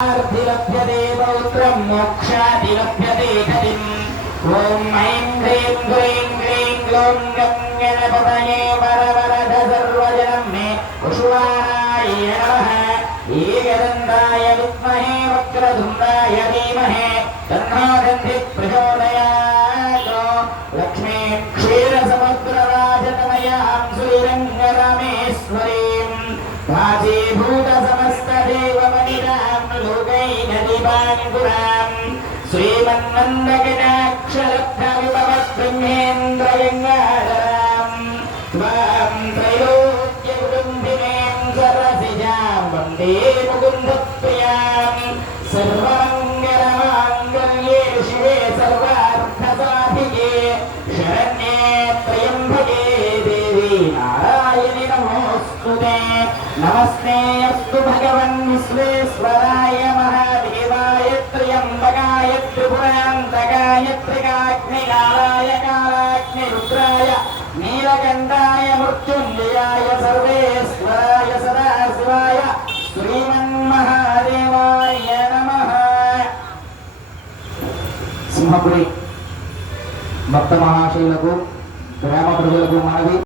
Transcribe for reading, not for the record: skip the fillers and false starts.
लभ्यते पौत्रं मोक्षादि लभ्यते गतिम् ॐ ऐं ह्रीं ह्रीं क्लीं ग्लौं गं गणपतये वरवरद सर्वजनं मे कुशवाहाय नमः एकदन्ताय विद्महे वक्रतुण्डाय धीमहि तन्नो दन्तिः प्रचोदयात् लक्ष्मीं क्षीरसमुद्रराजतनयां श्रीरङ्गरामेश्वरीं भाजीभूतसमस्तदेवमनिदां लोकैकदीपाङ्कुरां श्रीमन्नन्दकटाक्षलब्धविभवद्ब्रह्मेन्द्रगङ्गाधरां त्वां त्रैलोक्यकुटुम्बिनीं सरसिजां वन्दे मुकुन्दप्रियां सर्वमङ्गलमाङ्गल्ये शिवे सर्वार्थसाधिके शरण्ये त्र्यम्बके देवी नारायणि नमोऽस्तुते नमस्ते अस्तु भगवन् विश्वेश्वराय महादेवाय त्र्यम्बकाय त्रिपुरान्तकाय त्रिकाग्निकालाय कालाग्निरुद्राय नीलकण्ठाय मृत्युञ्जयाय सर्वेश्वराय सदाशिवाय श्रीमन्महादेवाय नमः। సింహపురి భక్త మహాశయులకు గ్రామ ప్రజలకు మనవి